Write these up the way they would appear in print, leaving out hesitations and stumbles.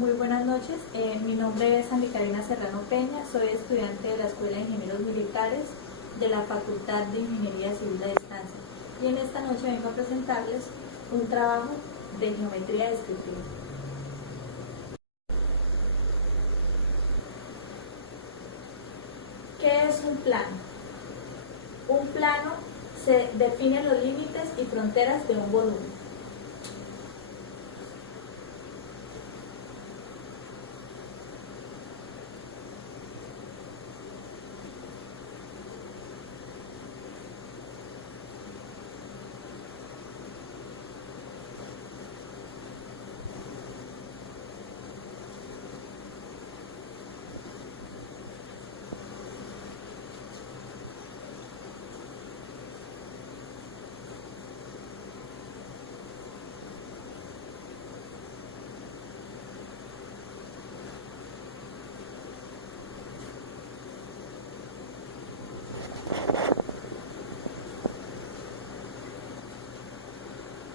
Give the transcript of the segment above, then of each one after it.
Muy buenas noches, mi nombre es Andy Karina Serrano Peña, soy estudiante de la Escuela de Ingenieros Militares de la Facultad de Ingeniería Civil a Distancia y en esta noche vengo a presentarles un trabajo de geometría descriptiva. ¿Qué es un plano? Un plano se define los límites y fronteras de un volumen.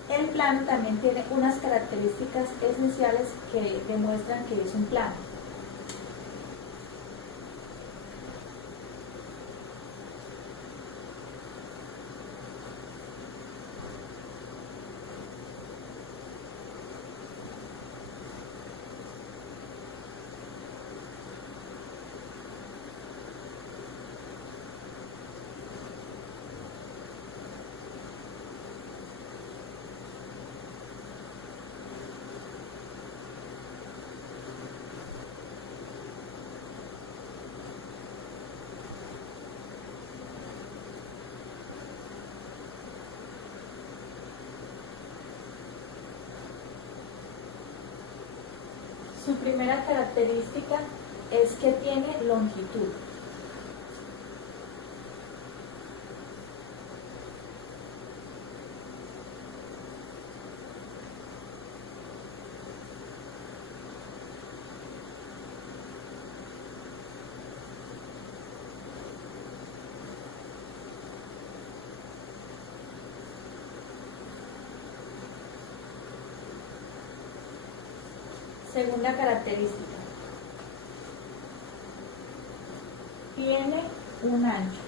El plano también tiene unas características esenciales que demuestran que es un plano. Su primera característica es que tiene longitud. Segunda característica, tiene un ancho.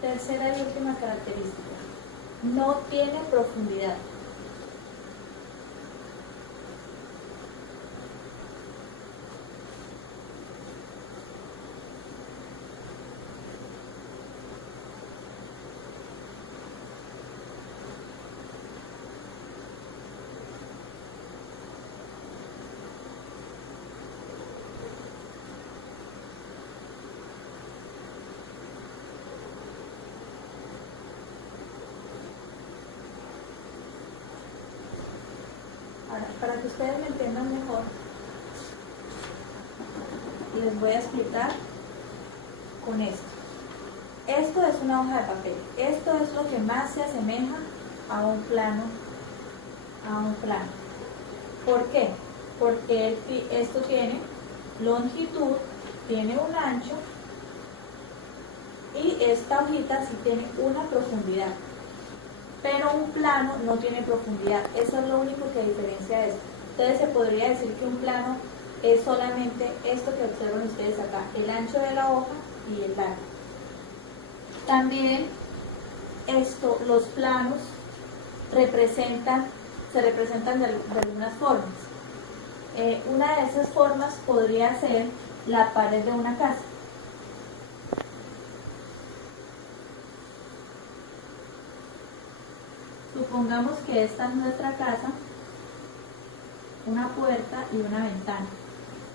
Tercera y última característica, no tiene profundidad. Ahora, para que ustedes me entiendan mejor, les voy a explicar con esto. Esto es una hoja de papel. Esto es lo que más se asemeja a un plano. ¿Por qué? Porque esto tiene longitud, tiene un ancho y esta hojita sí tiene una profundidad. Pero un plano no tiene profundidad, eso es lo único que diferencia esto. Entonces se podría decir que un plano es solamente esto que observan ustedes acá, el ancho de la hoja y el largo. También los planos se representan de algunas formas. Una de esas formas podría ser la pared de una casa. Supongamos que esta es nuestra casa, una puerta y una ventana.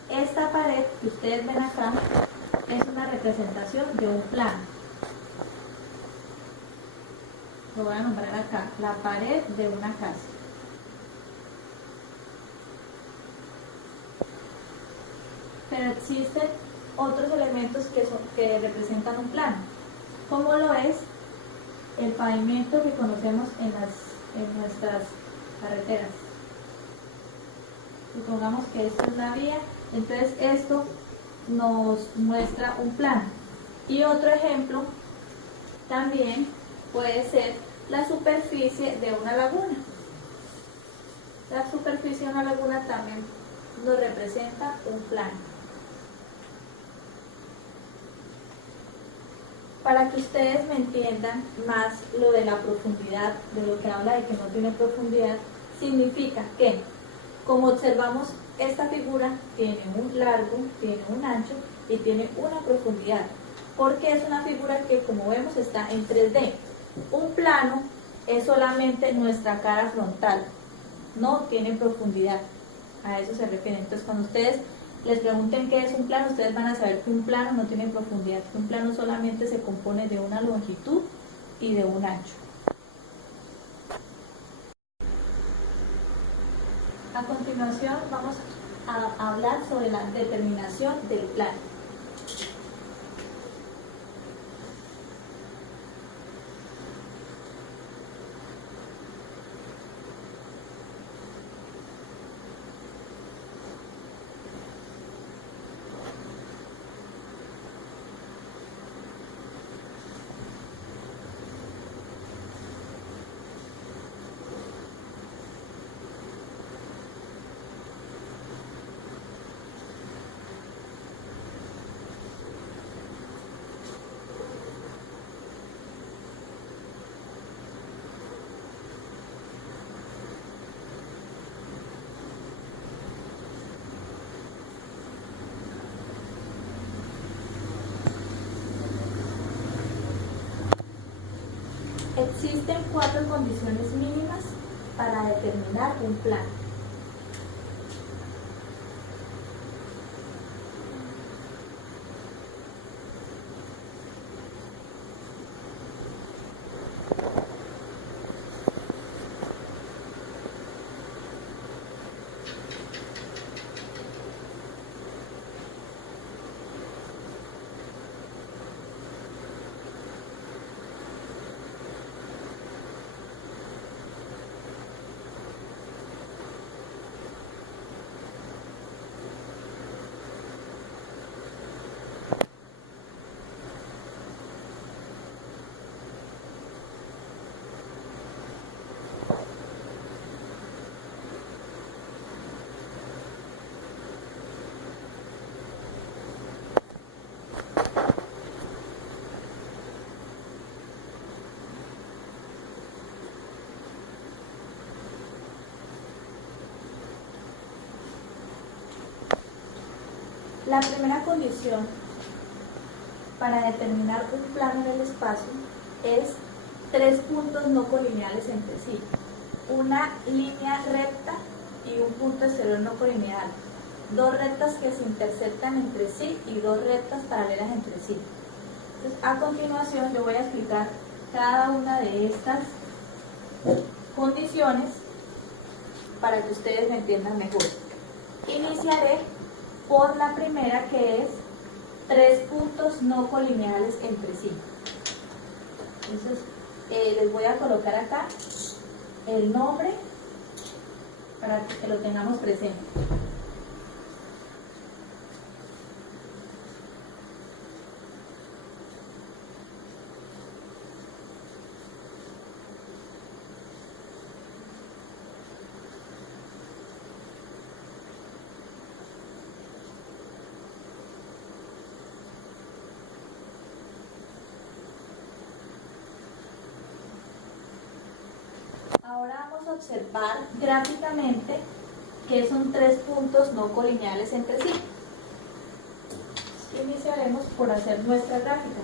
Esta pared que ustedes ven acá es una representación de un plano. Lo voy a nombrar acá, la pared de una casa. Pero existen otros elementos que representan un plano, como lo es el pavimento que conocemos en nuestras carreteras. Supongamos que esta es la vía, entonces esto nos muestra un plano. Y otro ejemplo también puede ser la superficie de una laguna. La superficie de una laguna también nos representa un plano. Para que ustedes me entiendan más lo de la profundidad, de lo que habla de que no tiene profundidad, significa que, como observamos, esta figura tiene un largo, tiene un ancho y tiene una profundidad, porque es una figura que, como vemos, está en 3D. Un plano es solamente nuestra cara frontal, no tiene profundidad. A eso se refiere. Entonces, cuando ustedes les pregunten qué es un plano, ustedes van a saber que un plano no tiene profundidad, que un plano solamente se compone de una longitud y de un ancho. A continuación vamos a hablar sobre la determinación del plano. Existen 4 condiciones mínimas para determinar un plano. La primera condición para determinar un plano en el espacio es 3 puntos no colineales entre sí, una línea recta y un punto exterior no colineal, 2 rectas que se intersectan entre sí y 2 rectas paralelas entre sí. Entonces, a continuación yo voy a explicar cada una de estas condiciones para que ustedes me entiendan mejor. Iniciaré por la primera, que es 3 puntos no colineales entre sí. Entonces, les voy a colocar acá el nombre para que lo tengamos presente. Ahora vamos a observar gráficamente que son 3 puntos no colineales entre sí. Iniciaremos por hacer nuestra gráfica.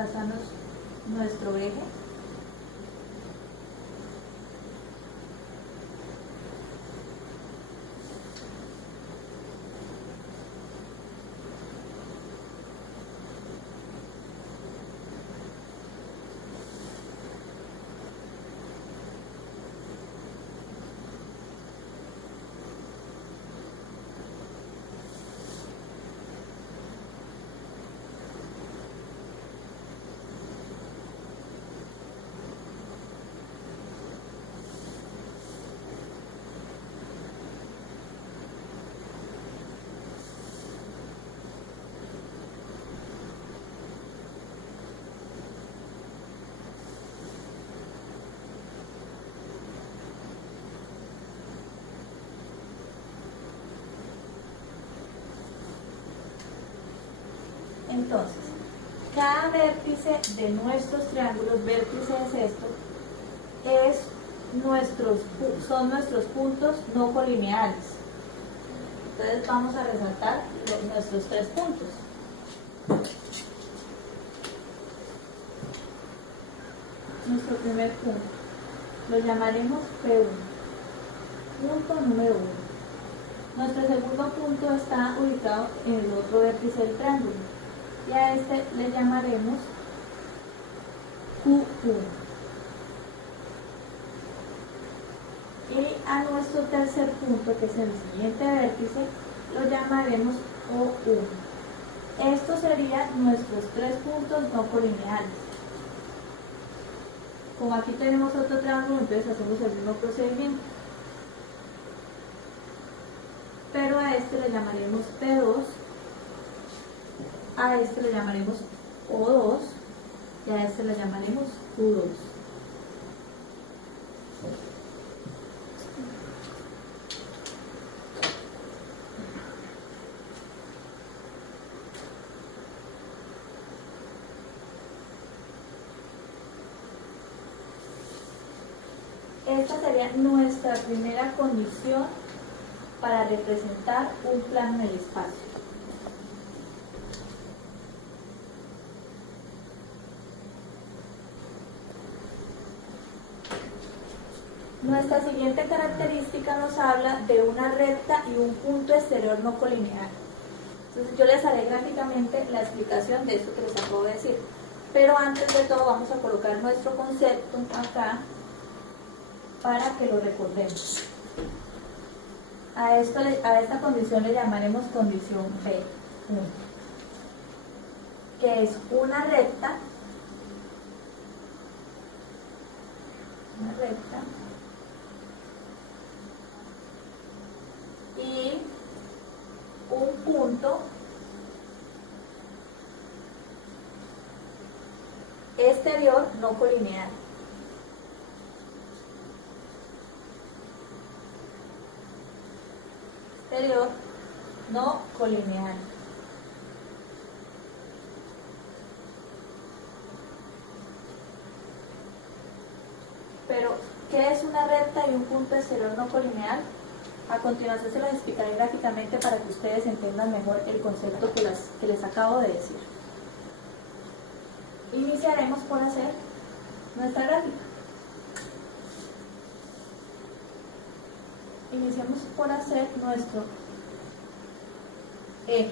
acá está nuestro eje. Entonces, cada vértice de nuestros triángulos, vértice es esto, son nuestros puntos no colineales. Entonces vamos a resaltar nuestros 3 puntos. Nuestro primer punto lo llamaremos P1, punto número 1. Nuestro segundo punto está ubicado en el otro vértice del triángulo y a este le llamaremos Q1. Y a nuestro tercer punto, que es el siguiente vértice, lo llamaremos O1. Estos serían nuestros 3 puntos no colineales. Como aquí tenemos otro triángulo, entonces hacemos el mismo procedimiento. Pero a este le llamaremos P2, a este le llamaremos O2 y a este le llamaremos Q2. Esta sería nuestra primera condición para representar un plano en el espacio. Nuestra siguiente característica nos habla de una recta y un punto exterior no colineal. Entonces yo les haré gráficamente la explicación de eso que les acabo de decir. Pero antes de todo vamos a colocar nuestro concepto acá para que lo recordemos. A esta condición le llamaremos condición P1, que es una recta y un punto exterior no colineal. Exterior no colineal. Pero, ¿qué es una recta y un punto exterior no colineal? A continuación se los explicaré gráficamente para que ustedes entiendan mejor el concepto que les acabo de decir. Iniciaremos por hacer nuestra gráfica. Iniciamos por hacer nuestro eje.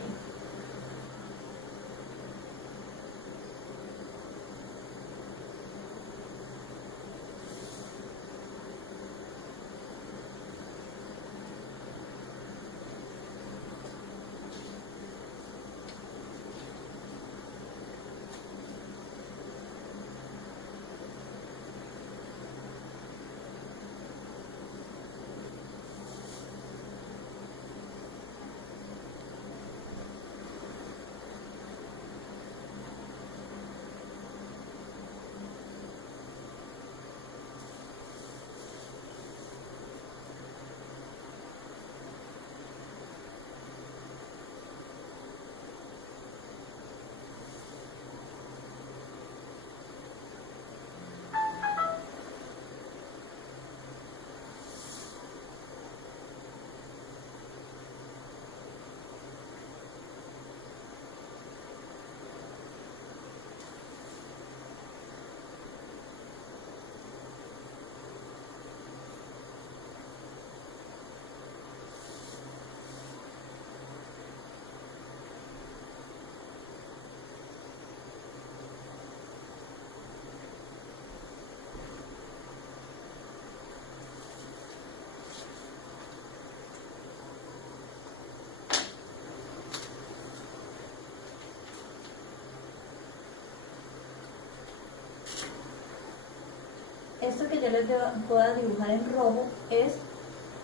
esto que yo les voy a dibujar en rojo es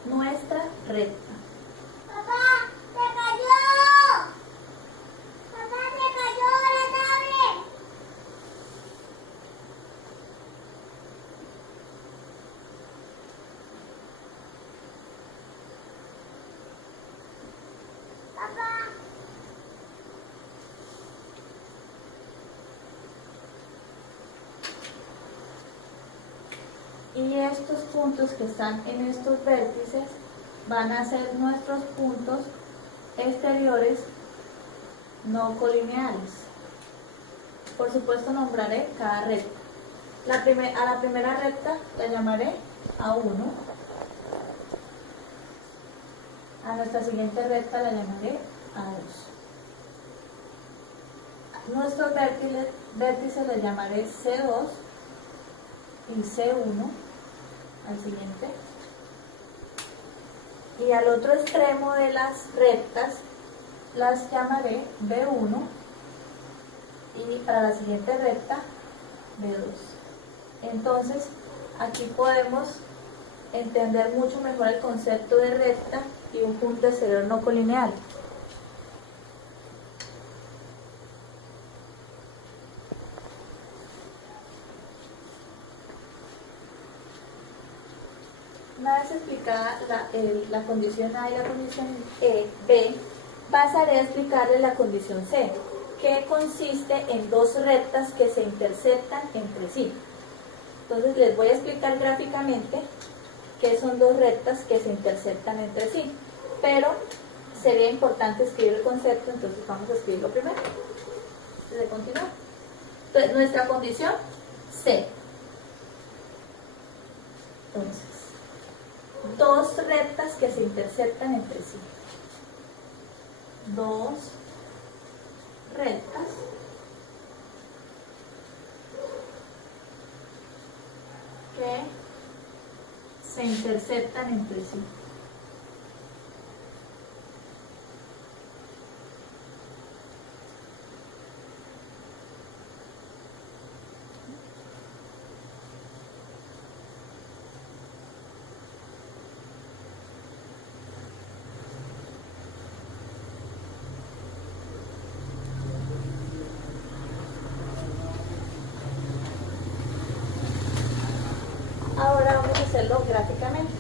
nuestra recta. Papá, se cayó. Papá, se cayó la tablet. Papá. Y estos puntos que están en estos vértices van a ser nuestros puntos exteriores no colineales. Por supuesto nombraré cada recta. A la primera recta la llamaré A1. A nuestra siguiente recta la llamaré A2. Nuestros vértices les llamaré C2 y C1 al siguiente. Y al otro extremo de las rectas las llamaré B1 y para la siguiente recta B2. Entonces aquí podemos entender mucho mejor el concepto de recta y un punto exterior no colineal. Una vez explicada la condición A y la condición B, pasaré a explicarles la condición C, que consiste en dos rectas que se interceptan entre sí. Entonces les voy a explicar gráficamente qué son dos rectas que se interceptan entre sí, pero sería importante escribir el concepto, entonces vamos a escribirlo primero. Antes de continuar. Entonces, nuestra condición C. Entonces, dos rectas que se interceptan entre sí. Dos rectas que se interceptan entre sí. Ahora vamos a hacerlo gráficamente.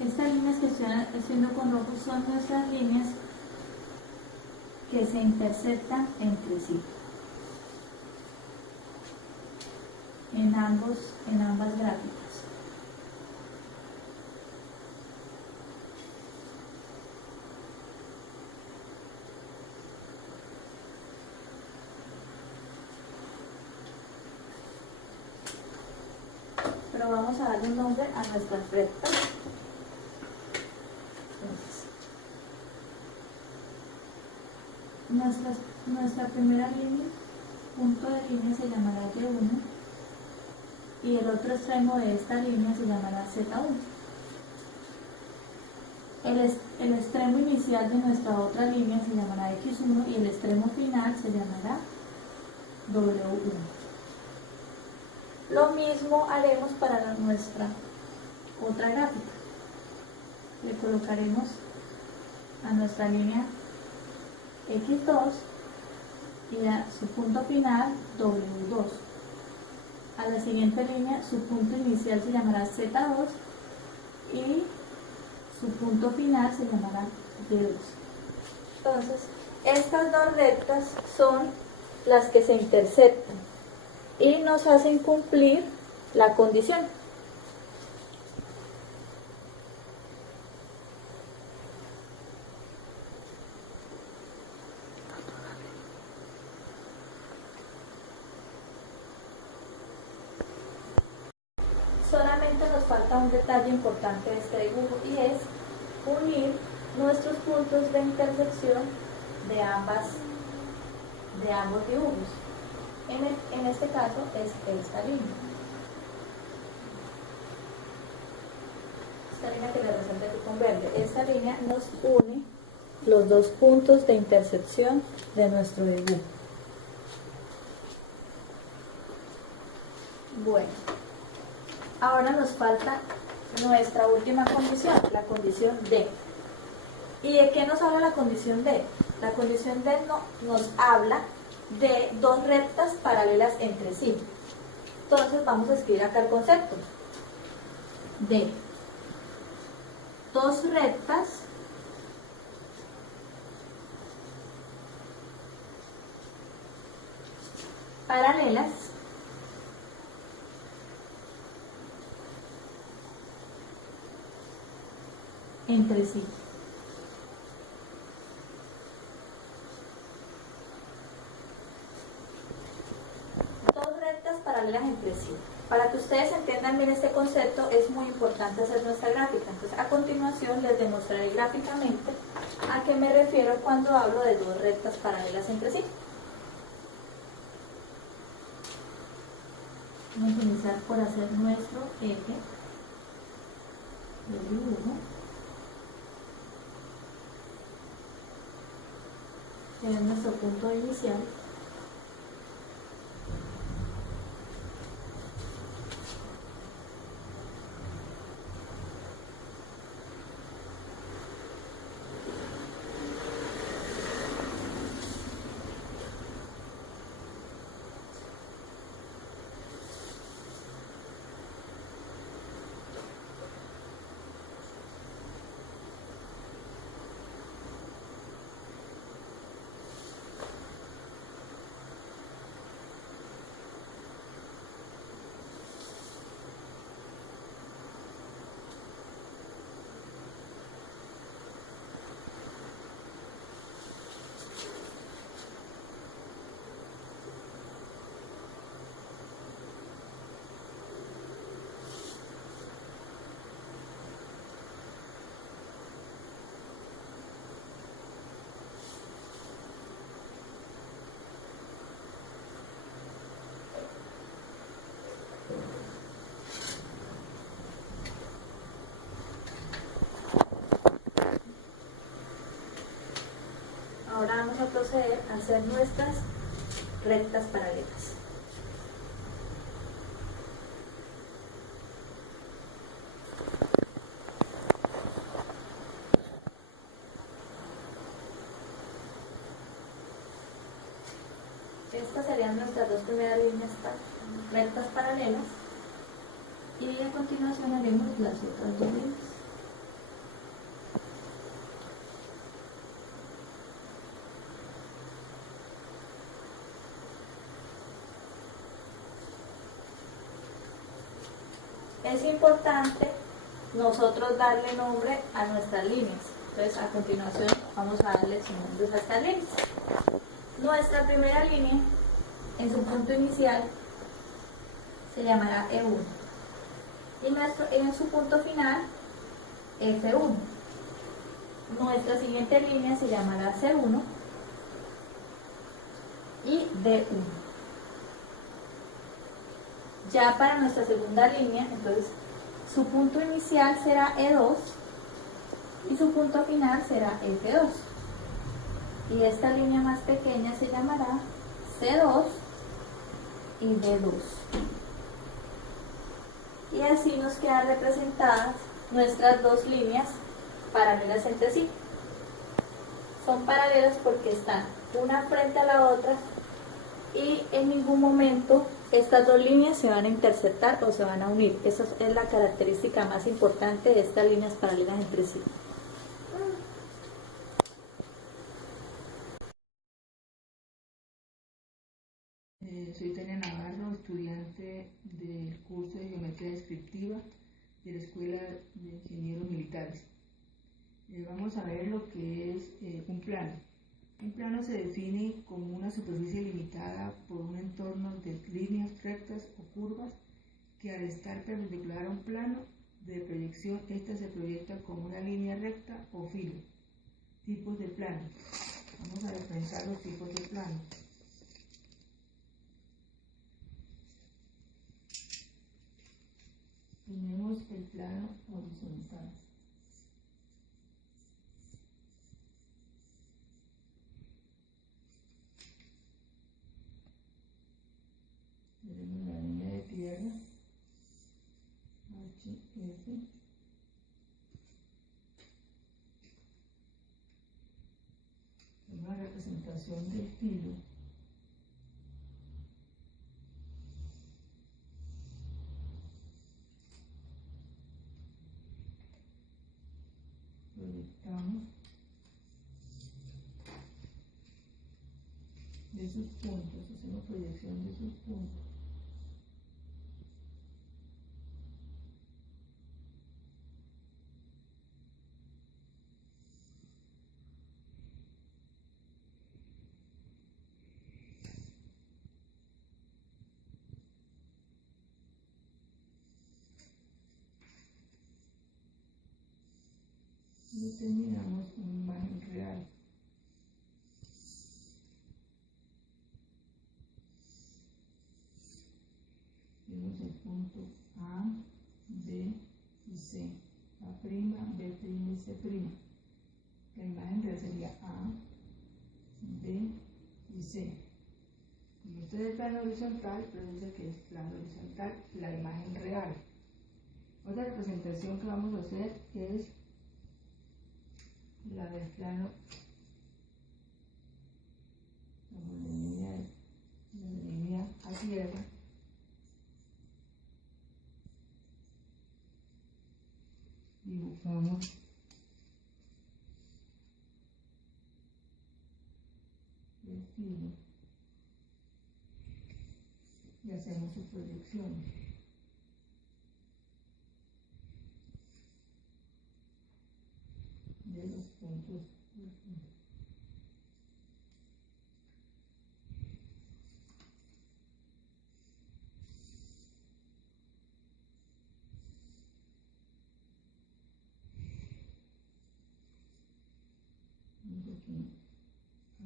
Estas líneas que estoy haciendo con rojo son nuestras líneas que se intersectan entre sí en ambas gráficas. Pero vamos a darle un nombre a nuestras rectas. Nuestra primera línea, punto de línea, se llamará Y1 y el otro extremo de esta línea se llamará Z1. El extremo inicial de nuestra otra línea se llamará X1 y el extremo final se llamará W1. Lo mismo haremos para nuestra otra gráfica. Le colocaremos a nuestra línea X2 y a su punto final W2. A la siguiente línea su punto inicial se llamará Z2 y su punto final se llamará D2. Entonces, estas dos rectas son las que se intersectan y nos hacen cumplir la condición. Solamente nos falta un detalle importante de este dibujo y es unir nuestros puntos de intersección de ambos dibujos. En este caso es esta línea. Esta línea que le resalté aquí con verde. Esta línea nos une los dos puntos de intersección de nuestro dibujo. Bueno, ahora nos falta nuestra última condición, la condición D. ¿Y de qué nos habla la condición D? La condición D nos habla de dos rectas paralelas entre sí. Entonces vamos a escribir acá el concepto de dos rectas paralelas entre sí. Dos rectas paralelas entre sí. Para que ustedes entiendan bien este concepto es muy importante hacer nuestra gráfica. Entonces a continuación les demostraré gráficamente a qué me refiero cuando hablo de dos rectas paralelas entre sí. Vamos a iniciar por hacer nuestro eje del dibujo. Es nuestro punto inicial. Ahora vamos a proceder a hacer nuestras rectas paralelas. Estas serían nuestras dos primeras líneas rectas paralelas y a continuación haremos las otras dos líneas. es importante nosotros darle nombre a nuestras líneas. Entonces, a continuación vamos a darle nombres a estas líneas. Nuestra primera línea, en su punto inicial, se llamará E1 y en su punto final, F1. Nuestra siguiente línea se llamará C1 y D1. Ya para nuestra segunda línea, entonces, su punto inicial será E2 y su punto final será F2. Y esta línea más pequeña se llamará C2 y D2. Y así nos quedan representadas nuestras dos líneas paralelas entre sí. Son paralelas porque están una frente a la otra y en ningún momento estas dos líneas se van a interceptar o se van a unir. Esa es la característica más importante de estas líneas paralelas entre sí. Soy Tania Navarro, estudiante del curso de Geometría Descriptiva de la Escuela de Ingenieros Militares. Vamos a ver lo que es un plano. Un plano se define como una superficie limitada por un entorno de líneas rectas o curvas que al estar perpendicular a un plano de proyección, esta se proyecta como una línea recta o filo. Tipos de plano. Vamos a representar los tipos de plano. Tenemos el plano horizontal. Tenemos la línea de tierra, HF. Tenemos la representación del filo. Proyectamos de sus puntos, hacemos proyección de sus puntos. Determinamos una imagen real. Tenemos el punto A, B y C. A', B' y C'. La imagen real sería A, B y C. Como este es el plano horizontal, pero dice que es plano horizontal la imagen real. Otra representación que vamos a hacer es la del plano, la línea a tierra. Dibujamos el filo y hacemos su proyección. De los puntos.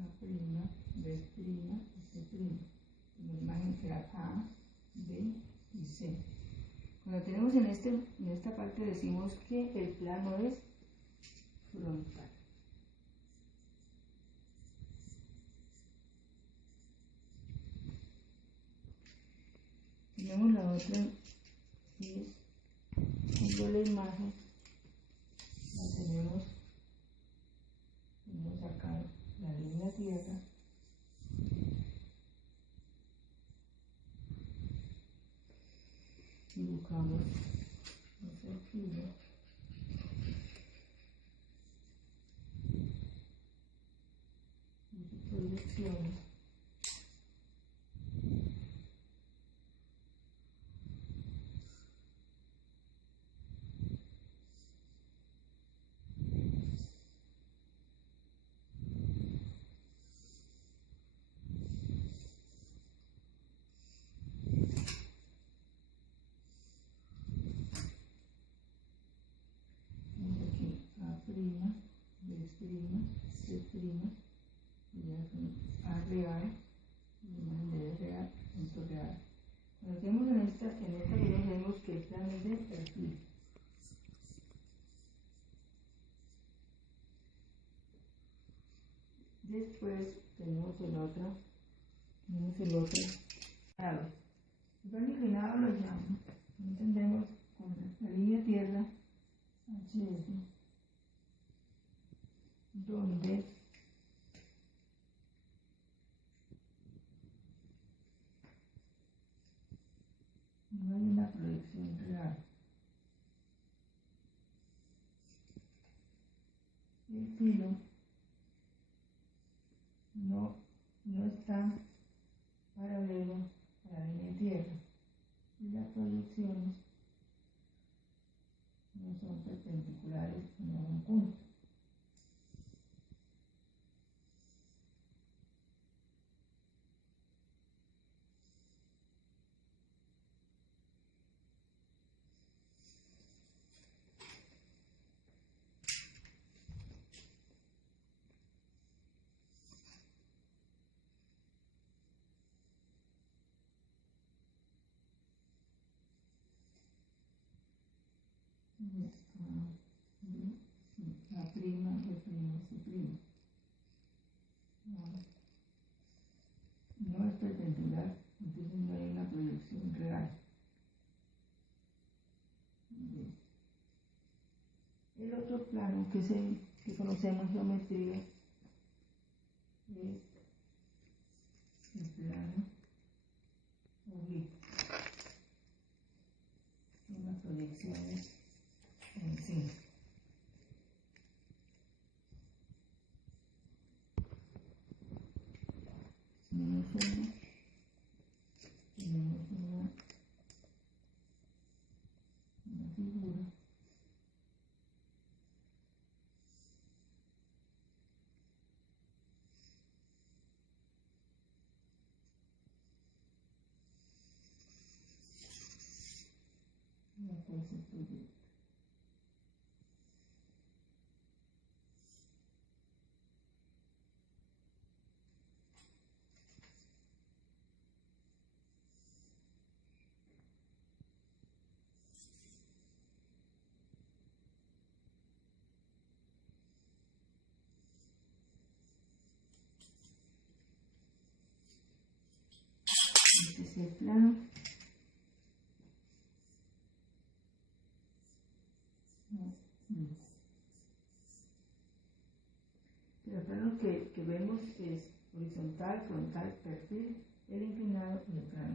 Aquí A', B' y C'. La imagen real A, B y C. Cuando tenemos en esta parte decimos que el plano es frontal. Tenemos la otra y es cuando la imagen la tenemos acá la línea tierra dibujamos nuestro filo y sus proyecciones. después tenemos el otro lado. El plano inclinado lo llamo, entendemos con la línea tierra HS, donde no hay una proyección real. El filo no está paralelo a la línea tierra y las proyecciones no son perpendiculares en algún punto. La prima, el primo, su primo. No es perpendicular, entonces no hay una proyección real. Bien. El otro plano que conocemos en geometría es el plano oblicuo. Son las proyecciones en sí. Tenemos una figura la cual se proyecta. Este es el plano. El plano que vemos es horizontal, frontal, perfil, el inclinado y el plano